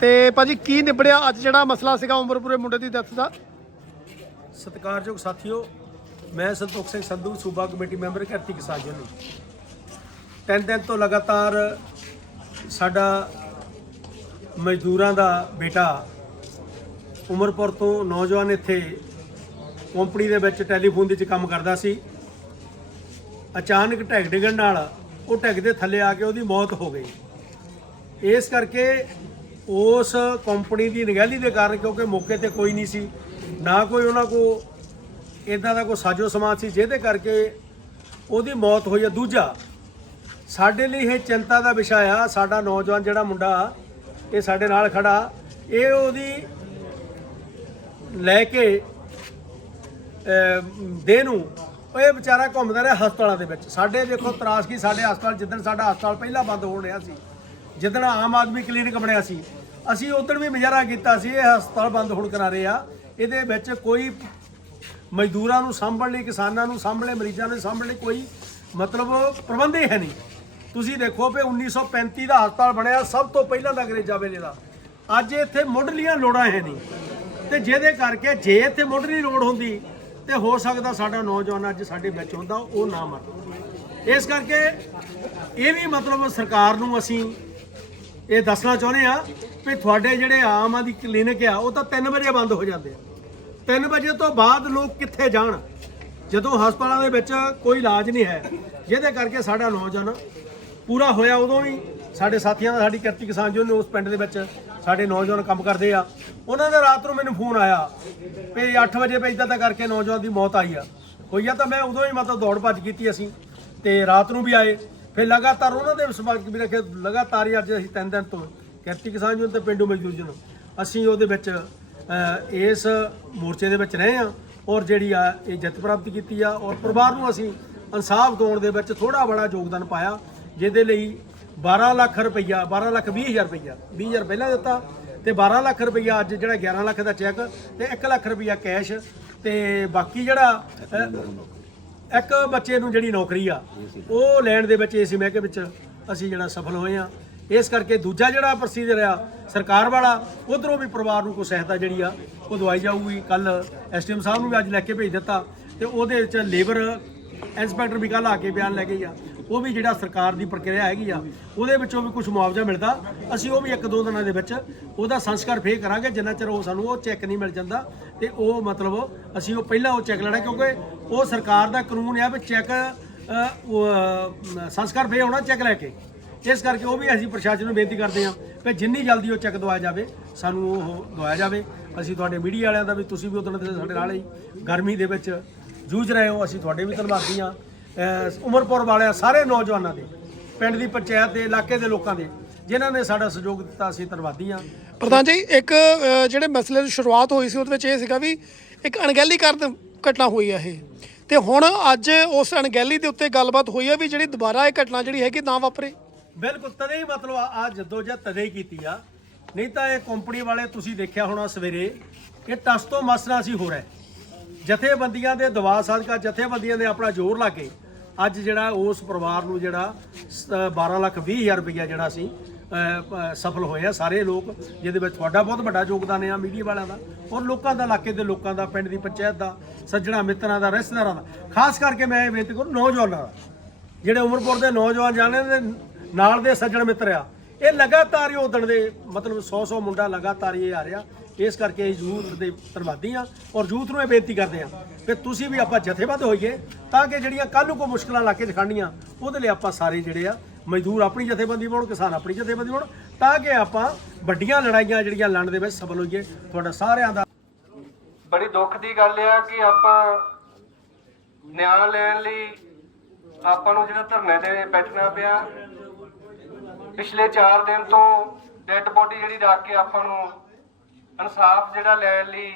ਤੇ ਭਾਜੀ ਕੀ ਨਿਬੜਿਆ? ਅੱਜ ਜਿਹੜਾ ਮਸਲਾ ਸੀਗਾ ਉਮਰਪੁਰੇ ਮੁੰਡੇ ਦੀ ਡੈਥ ਦਾ। ਸਤਿਕਾਰਯੋਗ ਸਾਥੀਓ, ਮੈਂ ਸੰਤੋਖ ਸਿੰਘ ਸੰਧੂ, ਸੂਬਾ ਕਮੇਟੀ ਮੈਂਬਰ, ਘਰਤੀ ਕਿਸਾਨ ਨੂੰ ਤਿੰਨ ਦਿਨ ਤੋਂ ਲਗਾਤਾਰ ਸਾਡਾ ਮਜ਼ਦੂਰਾਂ ਦਾ ਬੇਟਾ ਉਮਰਪੁਰ ਤੋਂ ਨੌਜਵਾਨ ਇੱਥੇ ਕੰਪਨੀ ਦੇ ਵਿੱਚ ਟੈਲੀਫੋਨ ਦੇ ਵਿੱਚ ਕੰਮ ਕਰਦਾ ਸੀ। ਅਚਾਨਕ ਢਹਿ ਡਿੱਗਣ ਨਾਲ ਉਹ ਢਹਿ ਦੇ ਥੱਲੇ ਆ ਕੇ ਉਹਦੀ ਮੌਤ ਹੋ ਗਈ। ਇਸ ਕਰਕੇ ਉਸ ਕੰਪਨੀ ਦੀ ਨਿਗਹਿਲੀ ਦੇ ਕਾਰਨ ਕਿਉਂਕਿ ਮੌਕੇ ਤੇ ਕੋਈ ਨਹੀਂ ਸੀ, ਨਾ ਕੋਈ ਉਹਨਾਂ ਕੋ ਇਦਾਂ ਦਾ ਕੋਈ ਸਾਜੋ ਸਮਾਨ ਸੀ ਜਿਹਦੇ ਕਰਕੇ ਉਹਦੀ ਮੌਤ ਹੋਈ ਹੈ। ਦੂਜਾ, ਸਾਡੇ ਲਈ ਇਹ ਚਿੰਤਾ ਦਾ ਵਿਸ਼ਾ ਆ, ਸਾਡਾ ਨੌਜਵਾਨ ਜਿਹੜਾ ਮੁੰਡਾ, ਇਹ ਸਾਡੇ ਨਾਲ ਖੜਾ, ਇਹ ਉਹਦੀ ਲੈ ਕੇ ਦੇ ਨੂੰ, ਉਹ ਇਹ ਵਿਚਾਰਾ ਘੁੰਮਦਾ ਰਿਹਾ ਹਸਪਤਾਲਾਂ ਦੇ ਵਿੱਚ। ਸਾਡੇ ਦੇਖੋ ਤਰਾਸਗੀ, ਸਾਡੇ ਹਸਪਤਾਲ, ਜਿੱਦਣ ਸਾਡਾ ਹਸਪਤਾਲ ਪਹਿਲਾਂ ਬੰਦ ਹੋ ਰਿਹਾ ਸੀ ਜਿੱਦਣ ਆਮ ਆਦਮੀ ਕਲੀਨਿਕ ਬਣਿਆ ਸੀ, ਅਸੀਂ ਉਦੋਂ ਵੀ ਮੁਜ਼ਾਹਰਾ ਕੀਤਾ ਸੀ, ਇਹ ਹਸਪਤਾਲ ਬੰਦ ਹੋਣ ਕਰਾ ਰਹੇ ਆ, ਇਹਦੇ ਵਿੱਚ ਕੋਈ ਮਜ਼ਦੂਰਾਂ ਨੂੰ ਸਾਂਭਣ ਲਈ, ਕਿਸਾਨਾਂ ਨੂੰ ਸਾਂਭਣ ਲਈ ਮਰੀਜ਼ਾਂ ਨੂੰ ਸਾਂਭਣ ਲਈ ਕੋਈ ਮਤਲਬ ਪ੍ਰਬੰਧ ਹੀ ਹੈ ਨਹੀਂ। ਤੁਸੀਂ ਦੇਖੋ ਵੀ 1935 ਦਾ ਹਸਪਤਾਲ ਬਣਿਆ, ਸਭ ਤੋਂ ਪਹਿਲਾਂ ਦਾ ਅੰਗਰੇਜ਼ਾਂ ਵੇਲੇ ਦਾ। ਅੱਜ ਇੱਥੇ ਮੁੱਢਲੀਆਂ ਲੋੜਾਂ ਹੈ ਨਹੀਂ। ਤੇ ਜਿਹਦੇ ਕਰਕੇ ਜੇ ਇੱਥੇ ਮੁੱਢਲੀ ਲੋੜ ਹੁੰਦੀ, ਤੇ ਹੋ ਸਕਦਾ ਸਾਡਾ ਨੌਜਵਾਨ ਅੱਜ ਸਾਡੇ ਵਿੱਚ ਹੁੰਦਾ, ਉਹ ਨਾ ਮਰ ਇਸ ਕਰਕੇ ਇਹ ਵੀ ਮਤਲਬ ਸਰਕਾਰ ਨੂੰ ਅਸੀਂ ਇਹ ਦੱਸਣਾ ਚਾਹੁੰਦੇ ਆ ਵੀ ਤੁਹਾਡੇ ਜਿਹੜੇ ਆਮ ਆਦੀ ਕਲੀਨਿਕ ਆ, ਉਹ ਤਾਂ 3 ਵਜੇ ਬੰਦ ਹੋ ਜਾਂਦੇ ਆ। 3 ਵਜੇ ਤੋਂ ਬਾਅਦ ਲੋਕ ਕਿੱਥੇ ਜਾਣ? ਜਦੋਂ ਹਸਪਤਾਲਾਂ ਦੇ ਵਿੱਚ ਕੋਈ ਇਲਾਜ ਨਹੀਂ ਹੈ, ਜਿਹਦੇ ਕਰਕੇ ਸਾਡਾ ਨੌਜਵਾਨ ਪੂਰਾ ਹੋਇਆ ਉਦੋਂ ਵੀ। ਸਾਡੇ ਸਾਥੀਆਂ ਦਾ, ਸਾਡੀ ਕਿਰਤੀ ਕਿਸਾਨ ਜੋ ਨੇ ਉਸ ਪਿੰਡ ਦੇ ਵਿੱਚ ਸਾਡੇ ਨੌਜਵਾਨ ਕੰਮ ਕਰਦੇ ਆ। ਉਹਨਾਂ ਦਾ ਰਾਤ ਨੂੰ ਮੈਨੂੰ ਫੋਨ ਆਇਆ ਵੀ 8 ਵਜੇ ਪਈ ਇਦਾਂ ਦਾ ਕਰਕੇ ਨੌਜਵਾਨ ਦੀ ਮੌਤ ਆਈ ਆ। ਹੋਈ ਆ ਤਾਂ ਮੈਂ ਉਦੋਂ ਹੀ ਮਤਲਬ ਦੌੜ ਭੱਜ ਕੀਤੀ ਅਸੀਂ ਤੇ ਰਾਤ ਨੂੰ ਵੀ ਆਏ। ਫਿਰ ਲਗਾਤਾਰ ਉਹਨਾਂ ਦੇ ਸੰਪਰਕ ਵੀ ਰੱਖੇ, ਲਗਾਤਾਰ ਹੀ ਅੱਜ ਅਸੀਂ ਤਿੰਨ ਦਿਨ ਤੋਂ ਕਿਰਤੀ ਕਿਸਾਨ ਯੂਨੀਅਨ ਤੇ ਪਿੰਡੂ ਮਜ਼ਦੂਰ ਯੂਨੀਅਨ ਅਸੀਂ ਉਹਦੇ ਵਿੱਚ ਇਸ ਮੋਰਚੇ ਦੇ ਵਿੱਚ ਰਹੇ ਆ ਔਰ ਜਿਹੜੀ ਆ ਇਹ ਜਿੱਤ ਪ੍ਰਾਪਤ ਕੀਤੀ ਆ ਔਰ ਪਰਿਵਾਰ ਨੂੰ ਅਸੀਂ ਇਨਸਾਫ ਦਿਵਾਉਣ ਦੇ ਵਿੱਚ ਥੋੜਾ ਬੜਾ ਯੋਗਦਾਨ ਪਾਇਆ, ਜਿਹਦੇ ਲਈ 12 ਲੱਖ ਰੁਪਈਆ 12 ਲੱਖ 20 ਹਜ਼ਾਰ ਰੁਪਈਆ 20 ਹਜ਼ਾਰ ਪਹਿਲਾਂ ਦਿੱਤਾ ਤੇ 12 ਲੱਖ ਰੁਪਈਆ ਅੱਜ ਜਿਹੜਾ 11 ਲੱਖ ਦਾ ਚੈੱਕ ਤੇ 1 ਲੱਖ ਰੁਪਈਆ ਕੈਸ਼ ਤੇ ਬਾਕੀ ਜਿਹੜਾ ਇੱਕ ਬੱਚੇ ਨੂੰ ਜਿਹੜੀ ਨੌਕਰੀ ਆ ਉਹ ਲੈਣ ਦੇ ਵਿੱਚ ਇਸ ਮਹਿਕਮੇ ਵਿੱਚ ਅਸੀਂ ਜਿਹੜਾ ਸਫਲ ਹੋਏ ਆ। ਇਸ ਕਰਕੇ ਦੂਜਾ ਜਿਹੜਾ ਪ੍ਰੋਸੀਜਰ ਆ ਸਰਕਾਰ ਵਾਲਾ ਉਧਰੋਂ ਵੀ ਪਰਿਵਾਰ ਨੂੰ ਕੋਈ ਸਹਾਇਤਾ ਜਿਹੜੀ ਆ ਉਹ ਦਵਾਈ ਜਾਊਗੀ। ਕੱਲ ਐਸਟੀਐਮ ਸਾਹਿਬ ਨੂੰ ਵੀ ਅੱਜ ਲੈ ਕੇ ਭੇਜ ਦਿੱਤਾ ਤੇ ਉਹਦੇ ਵਿੱਚ ਲੇਬਰ ਇੰਸਪੈਕਟਰ ਵੀ ਕੱਲ ਆ ਕੇ ਬਿਆਨ ਲੈ ਗਈ ਆ। ਉਹ ਵੀ ਜਿਹੜਾ ਸਰਕਾਰ ਦੀ ਪ੍ਰਕਿਰਿਆ ਹੈਗੀ ਆ, ਉਹਦੇ ਵਿੱਚੋਂ ਵੀ ਕੁਝ ਮੁਆਵਜ਼ਾ ਮਿਲਦਾ। ਅਸੀਂ ਉਹ ਵੀ ਇੱਕ ਦੋ ਦਿਨਾਂ ਦੇ ਵਿੱਚ ਉਹਦਾ ਸੰਸਕਾਰ ਫੇਰ ਕਰਾਂਗੇ, ਜਿੰਨਾ ਚਿਰ ਉਹ ਸਾਨੂੰ ਉਹ ਚੈੱਕ ਨਹੀਂ ਮਿਲ ਜਾਂਦਾ ਤੇ ਉਹ ਮਤਲਬ ਅਸੀਂ ਉਹ ਪਹਿਲਾਂ ਉਹ ਚੈੱਕ ਲੈਣਾ ਕਿਉਂਕਿ ਉਹ ਸਰਕਾਰ ਦਾ ਕਾਨੂੰਨ ਆ ਵੀ ਚੈੱਕ ਸੰਸਕਾਰ ਫੇਰ ਹੋਣਾ ਚੈੱਕ ਲੈ ਕੇ। ਇਸ ਕਰਕੇ ਉਹ ਵੀ ਅਸੀਂ ਪ੍ਰਸ਼ਾਸਨ ਨੂੰ ਬੇਨਤੀ ਕਰਦੇ ਹਾਂ ਕਿ ਜਿੰਨੀ ਜਲਦੀ ਉਹ ਚੈੱਕ ਦਵਾਇਆ ਜਾਵੇ, ਸਾਨੂੰ ਉਹ ਦਵਾਇਆ ਜਾਵੇ। ਅਸੀਂ ਤੁਹਾਡੇ ਮੀਡੀਆ ਵਾਲਿਆਂ ਦਾ ਵੀ ਤੁਸੀਂ ਵੀ ਉਦੋਂ ਦੇ ਸਾਡੇ ਨਾਲ ਹੀ, ਗਰਮੀ ਦੇ ਵਿੱਚ ਜੂਝ ਰਹੇ ਹੋ, ਅਸੀਂ ਤੁਹਾਡੇ ਵੀ ਧੰਨਵਾਦੀ ਹਾਂ। ਉਮਰਪੁਰ ਵਾਲਿਆਂ ਸਾਰੇ ਨੌਜਵਾਨਾਂ ਦੇ ਪਿੰਡ ਦੀ ਪੰਚਾਇਤ ਦੇ ਇਲਾਕੇ ਦੇ ਲੋਕਾਂ ਦੇ ਜਿਨ੍ਹਾਂ ਨੇ ਸਾਡਾ ਸਹਿਯੋਗ ਦਿੱਤਾ ਅਸੀਂ ਧੰਨਵਾਦੀ ਹਾਂ। ਪ੍ਰਧਾਨ ਜੀ ਇੱਕ ਅ, ਜਿਹੜੇ ਮਸਲੇ ਦੀ ਸ਼ੁਰੂਆਤ ਹੋਈ ਸੀ ਉਹਦੇ ਵਿੱਚ ਇਹ ਸੀਗਾ ਵੀ ਇੱਕ ਅਣਗਹਿਲੀ ਕਾਰਨ ਘਟਨਾ ਹੋਈ ਹੈ ਇਹ। ਤੇ ਹੁਣ ਅੱਜ ਉਸ ਅਣਗਹਿਲੀ ਦੇ ਉੱਤੇ ਗੱਲਬਾਤ ਹੋਈ ਹੈ ਵੀ ਜਿਹੜੀ ਦੁਬਾਰਾ ਇਹ ਘਟਨਾ ਜਿਹੜੀ ਹੈਗੀ ਨਾ ਵਾਪਰੇ। ਬਿਲਕੁਲ ਤਦੇ ਹੀ ਮਤਲਬ ਆ ਜਦੋਂ ਜਦ ਤਦੇ ਹੀ ਕੀਤੀ ਆ। ਨਹੀਂ ਤਾਂ ਇਹ ਕੰਪਨੀ ਵਾਲੇ ਤੁਸੀਂ ਦੇਖਿਆ ਹੋਣਾ ਸਵੇਰੇ ਇਹ ਟਸ ਤੋਂ ਮਸਲਾ ਸੀ ਹੋ ਰਿਹਾ। ਜਥੇਬੰਦੀਆਂ ਦੇ ਦਵਾ ਸਾਧਕਾ ਜਥੇਬੰਦੀਆਂ ਦੇ ਆਪਣਾ ਜ਼ੋਰ ਲਾ ਕੇ ਅੱਜ ਜਿਹੜਾ ਉਸ ਪਰਿਵਾਰ ਨੂੰ ਜਿਹੜਾ ਸ- 12 ਲੱਖ 20 ਹਜ਼ਾਰ ਰੁਪਈਆ ਜਿਹੜਾ ਸੀ ਸਫਲ ਹੋਏ ਆ ਸਾਰੇ ਲੋਕ, ਜਿਹਦੇ ਵਿੱਚ ਤੁਹਾਡਾ ਬਹੁਤ ਵੱਡਾ ਯੋਗਦਾਨ ਆ ਮੀਡੀਆ ਵਾਲਿਆਂ ਦਾ ਔਰ ਲੋਕਾਂ ਦਾ, ਇਲਾਕੇ ਦੇ ਲੋਕਾਂ ਦਾ, ਪਿੰਡ ਦੀ ਪੰਚਾਇਤ ਦਾ, ਸੱਜਣਾ ਮਿੱਤਰਾਂ ਦਾ, ਰਿਸ਼ਤੇਦਾਰਾਂ ਦਾ। ਖਾਸ ਕਰਕੇ ਮੈਂ ਇਹ ਬੇਨਤੀ ਕਰੂੰ, ਨੌਜਵਾਨਾਂ ਦਾ। ਜਿਹੜੇ ਉਮਰਪੁਰ ਦੇ ਨੌਜਵਾਨ ਜਾਣੇ ਦੇ ਨਾਲ ਦੇ ਸੱਜਣ ਮਿੱਤਰ ਆ ਇਹ ਲਗਾਤਾਰ ਹੀ ਉਦਣ ਦੇ ਮਤਲਬ 100 100 ਮੁੰਡਾ ਲਗਾਤਾਰ ਇਹ ਆ ਰਿਹਾ। ਇਸ ਕਰਕੇ ਅਸੀਂ ਯੂਥ ਦੇ ਧੰਨਵਾਦੀ ਆ ਔਰ ਯੂਥ ਨੂੰ ਇਹ ਬੇਨਤੀ ਕਰਦੇ ਆ ਕਿ ਤੁਸੀਂ ਵੀ ਆਪਾਂ ਜਥੇਬੱਧ ਹੋਈਏ ਤਾਂ ਕਿ ਜਿਹੜੀਆਂ ਕੱਲ ਨੂੰ ਕੋਈ ਮੁਸ਼ਕਲਾਂ ਲਾ ਕੇ ਖੜਨੀਆਂ ਉਹਦੇ ਲਈ ਆਪਾਂ ਸਾਰੇ ਜਿਹੜੇ ਆ ਮਜ਼ਦੂਰ ਆਪਣੀ ਜਥੇਬੰਦੀ ਬਣਾਉਣ, ਕਿਸਾਨ ਆਪਣੀ ਜਥੇਬੰਦੀ ਬਣਾਉਣ, ਤਾਂ ਕਿ ਆਪਾਂ ਵੱਡੀਆਂ ਲੜਾਈਆਂ ਜਿਹੜੀਆਂ ਲੜਨ ਦੇ ਵਿੱਚ ਸਫਲ ਹੋਈਏ। ਤੁਹਾਡਾ ਸਾਰਿਆਂ ਦਾ ਬੜੀ ਦੁੱਖ ਦੀ ਗੱਲ ਆ ਕਿ ਆਪਾਂ ਨਿਆਂ ਲੈਣ ਲਈ ਆਪਾਂ ਨੂੰ ਜਿਹੜਾ ਧਰਨੇ ਤੇ ਬੈਠਣਾ ਪਿਆ, ਪਿਛਲੇ 4 ਦਿਨ ਤੋਂ ਡੈੱਡ ਬੋਡੀ ਜਿਹੜੀ ਰੱਖ ਕੇ ਆਪਾਂ ਨੂੰ ਇਨਸਾਫ ਜਿਹੜਾ ਲੈਣ ਲਈ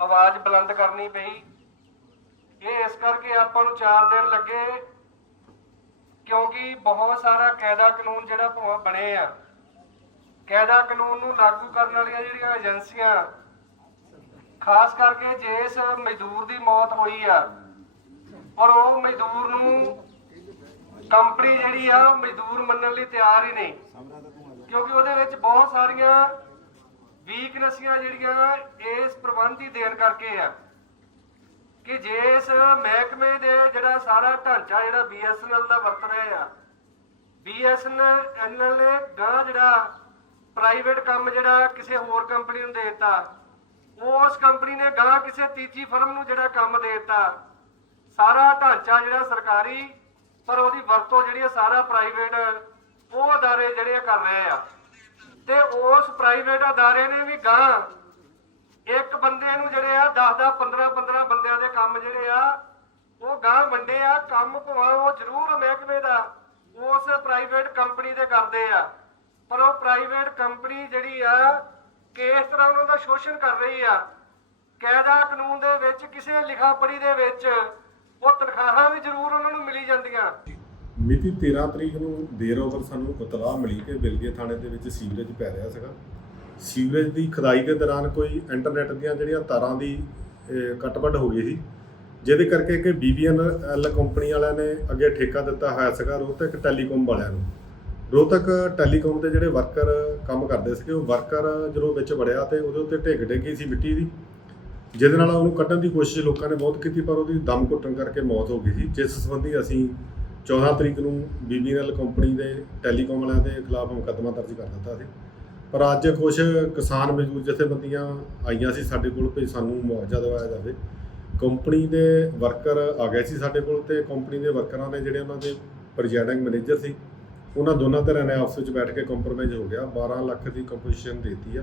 ਆਵਾਜ਼ ਬੁਲੰਦ ਕਰਨੀ ਪਈ। ਇਹ ਇਸ ਕਰਕੇ ਆਪਾਂ ਨੂੰ 4 ਦਿਨ ਲੱਗੇ, ਕਿਉਂਕਿ ਬਹੁਤ ਸਾਰਾ ਕਾਇਦਾ ਕਾਨੂੰਨ ਜਿਹੜਾ ਭਾਵੇਂ ਬਣੇ ਆ। ਕਾਇਦਾ ਕਾਨੂੰਨ ਨੂੰ ਲਾਗੂ ਕਰਨ ਵਾਲੀਆਂ ਜਿਹੜੀਆਂ ਏਜੰਸੀਆਂ, ਖਾਸ ਕਰਕੇ ਜਿਸ ਮਜ਼ਦੂਰ ਦੀ ਮੌਤ ਹੋਈ ਆ, ਔਰ ਉਹ ਮਜ਼ਦੂਰ ਨੂੰ ਕੰਪਨੀ ਜਿਹੜੀ ਆ, ਉਹ ਮਜ਼ਦੂਰ ਮੰਨਣ ਲਈ ਤਿਆਰ ਹੀ ਨਹੀਂ। ਕਿਉਂਕਿ ਉਹਦੇ ਵਿੱਚ ਬਹੁਤ ਸਾਰੀਆਂ ਵੀਕਨੈਸੀਆਂ ਜਿਹੜੀਆਂ ਇਸ ਪ੍ਰਬੰਧ ਦੀ ਦੇਣ ਕਰਕੇ ਆ। ਕਿ ਜੇ ਇਸ ਮਹਿਕਮੇ ਦੇ ਜਿਹੜਾ ਸਾਰਾ ਢਾਂਚਾ ਜਿਹੜਾ BSNL ਦਾ ਵਰਤ ਰਹੇ ਆ BSNL ਨੇ ਗਾਂ ਜਿਹੜਾ ਪ੍ਰਾਈਵੇਟ ਕੰਮ ਜਿਹੜਾ ਕਿਸੇ ਹੋਰ ਕੰਪਨੀ ਨੂੰ ਦੇ ਦਿੱਤਾ, ਉਸ ਕੰਪਨੀ ਨੇ ਗਾਂ ਕਿਸੇ ਤੀਜੀ ਫਰਮ ਨੂੰ ਜਿਹੜਾ ਕੰਮ ਦੇ ਦਿੱਤਾ। ਸਾਰਾ ਢਾਂਚਾ ਜਿਹੜਾ ਸਰਕਾਰੀ ਪਰ ਉਹਦੀ ਵਰਤੋਂ ਜਿਹੜੀ ਆ ਸਾਰਾ ਪ੍ਰਾਈਵੇਟ ਉਹ ਅਦਾਰੇ ਜਿਹੜੇ ਕਰ ਰਹੇ ਆ। ਤੇ ਉਸ ਪ੍ਰਾਈਵੇਟ ਅਦਾਰੇ ਨੇ ਵੀ ਗਾਂ ਇੱਕ ਬੰਦੇ ਨੂੰ ਜਿਹੜੇ ਆ 10 10 15 15 ਬੰਦਿਆਂ ਦੇ ਕੰਮ ਜਿਹੜੇ ਆ, ਉਹ ਗਾਂ ਵੰਡੇ ਆ। ਕੰਮ ਭਾਵੇਂ ਉਹ ਜ਼ਰੂਰ ਮਹਿਕਮੇ ਦਾ ਉਸ ਪ੍ਰਾਈਵੇਟ ਕੰਪਨੀ ਦੇ ਕਰਦੇ ਆ। ਪਰ ਉਹ ਪ੍ਰਾਈਵੇਟ ਕੰਪਨੀ ਜਿਹੜੀ ਆ, ਕਿਸ ਤਰ੍ਹਾਂ ਉਹਨਾਂ ਦਾ ਸ਼ੋਸ਼ਣ ਕਰ ਰਹੀ ਆ? ਕਾਇਦਾ ਕਾਨੂੰਨ ਦੇ ਵਿੱਚ, ਕਿਸੇ ਲਿਖਾ ਪੜੀ ਦੇ ਵਿੱਚ ਉਹ ਤਨਖਾਹਾਂ ਵੀ ਜ਼ਰੂਰ ਉਹਨਾਂ ਨੂੰ ਮਿਲੀ ਜਾਂਦੀਆਂ। ਮਿਤੀ 13 ਤਰੀਕ ਨੂੰ ਦੇਰ ਓਵਰ ਸਾਨੂੰ ਇਤਲਾਹ ਮਿਲੀ ਕਿ ਬਿਲਗੇ ਥਾਣੇ ਦੇ ਵਿੱਚ ਸੀਵਰੇਜ ਪੈ ਰਿਹਾ ਸੀਗਾ। ਸੀਵਰੇਜ ਦੀ ਖਦਾਈ ਦੇ ਦੌਰਾਨ ਕੋਈ ਇੰਟਰਨੈਟ ਦੀਆਂ ਜਿਹੜੀਆਂ ਤਾਰਾਂ ਦੀ ਅਹ, ਕੱਟ-ਵੱਢ ਹੋ ਗਈ ਸੀ ਜਿਹਦੇ ਕਰਕੇ ਕਿ BBNL ਕੰਪਨੀ ਵਾਲਿਆਂ ਨੇ ਅੱਗੇ ਠੇਕਾ ਦਿੱਤਾ ਹੋਇਆ ਸੀਗਾ ਰੋਹਤਕ ਟੈਲੀਕਾਮ ਵਾਲਿਆਂ ਨੂੰ। ਰੋਹਤਕ ਟੈਲੀਕਾਮ ਦੇ ਜਿਹੜੇ ਵਰਕਰ ਕੰਮ ਕਰਦੇ ਸੀਗੇ ਉਹ ਵਰਕਰ ਜਦੋਂ ਵਿੱਚ ਵੜਿਆ ਤੇ ਉਹਦੇ ਉੱਤੇ ਢਿੱਗ ਡਿੱਗੀ ਸੀ ਮਿੱਟੀ ਦੀ। ਜਿਹਦੇ ਨਾਲ ਉਹਨੂੰ ਕੱਢਣ ਦੀ ਕੋਸ਼ਿਸ਼ ਲੋਕਾਂ ਨੇ ਬਹੁਤ ਕੀਤੀ, ਪਰ ਉਹਦੀ ਦਮ ਘੁੱਟਣ ਕਰਕੇ ਮੌਤ ਹੋ ਗਈ ਸੀ। ਜਿਸ ਸੰਬੰਧੀ ਅਸੀਂ 14 ਤਰੀਕ ਨੂੰ BBNL ਕੰਪਨੀ ਦੇ ਟੈਲੀਕਾਮ ਵਾਲਿਆਂ ਦੇ ਖਿਲਾਫ ਮੁਕੱਦਮਾ ਦਰਜ ਕਰ ਦਿੱਤਾ ਸੀ। ਪਰ ਅੱਜ ਕੁਝ ਕਿਸਾਨ ਮਜ਼ਦੂਰ ਜਥੇਬੰਦੀਆਂ ਆਈਆਂ ਸੀ ਸਾਡੇ ਕੋਲ ਵੀ ਸਾਨੂੰ ਮੁਆਵਜ਼ਾ ਦਿਵਾਇਆ ਜਾਵੇ। ਕੰਪਨੀ ਦੇ ਵਰਕਰ ਆ ਗਏ ਸੀ ਸਾਡੇ ਕੋਲ ਤੇ ਕੰਪਨੀ ਦੇ ਵਰਕਰਾਂ ਨੇ ਜਿਹੜੇ ਉਹਨਾਂ ਦੇ ਪ੍ਰੈਜ਼ਾਈਡਿੰਗ ਮੈਨੇਜਰ ਸੀ, ਉਹਨਾਂ ਦੋਨਾਂ ਧਿਰਾਂ ਨੇ ਆਪਸ ਵਿੱਚ ਬੈਠ ਕੇ ਕੰਪਰੋਮਾਈਜ਼ ਹੋ ਗਿਆ। 12 ਲੱਖ ਦੀ ਕੰਪੋਜੀਸ਼ਨ ਦੇਤੀ ਆ।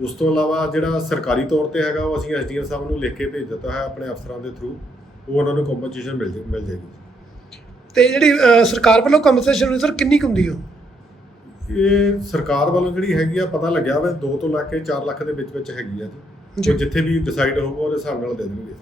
ਉਸ ਤੋਂ ਇਲਾਵਾ ਜਿਹੜਾ ਸਰਕਾਰੀ ਤੌਰ ਤੇ ਹੈਗਾ ਉਹ ਅਸੀਂ ਐਸਡੀਐਮ ਸਾਹਿਬ ਨੂੰ ਲਿਖ ਕੇ ਭੇਜ ਦਿੱਤਾ ਹੈ ਆਪਣੇ ਅਫਸਰਾਂ ਦੇ ਥਰੂ ਉਹ ਉਹਨਾਂ ਨੂੰ ਕੰਪਨਸੇਸ਼ਨ ਮਿਲ ਜੇ ਮਿਲ ਜਾਏਗੀ। ਤੇ ਜਿਹੜੀ ਸਰਕਾਰ ਵੱਲੋਂ ਕੰਪਨਸੇਸ਼ਨ ਸਰ ਕਿੰਨੀ ਕੁ ਹੁੰਦੀ ਹੋ ਇਹ ਸਰਕਾਰ ਵੱਲੋਂ ਜਿਹੜੀ ਹੈਗੀ ਆ ਪਤਾ ਲੱਗਿਆ ਵਾ 2 ਤੋਂ ਲੈ ਕੇ 4 ਲੱਖ ਦੇ ਵਿੱਚ ਵਿੱਚ ਹੈਗੀ ਆ ਜੀ। ਜਿੱਥੇ ਵੀ ਡਿਸਾਈਡ ਹੋਊਗਾ ਉਹਦੇ ਹਿਸਾਬ ਨਾਲ ਦੇ ਦੇਣਗੇ।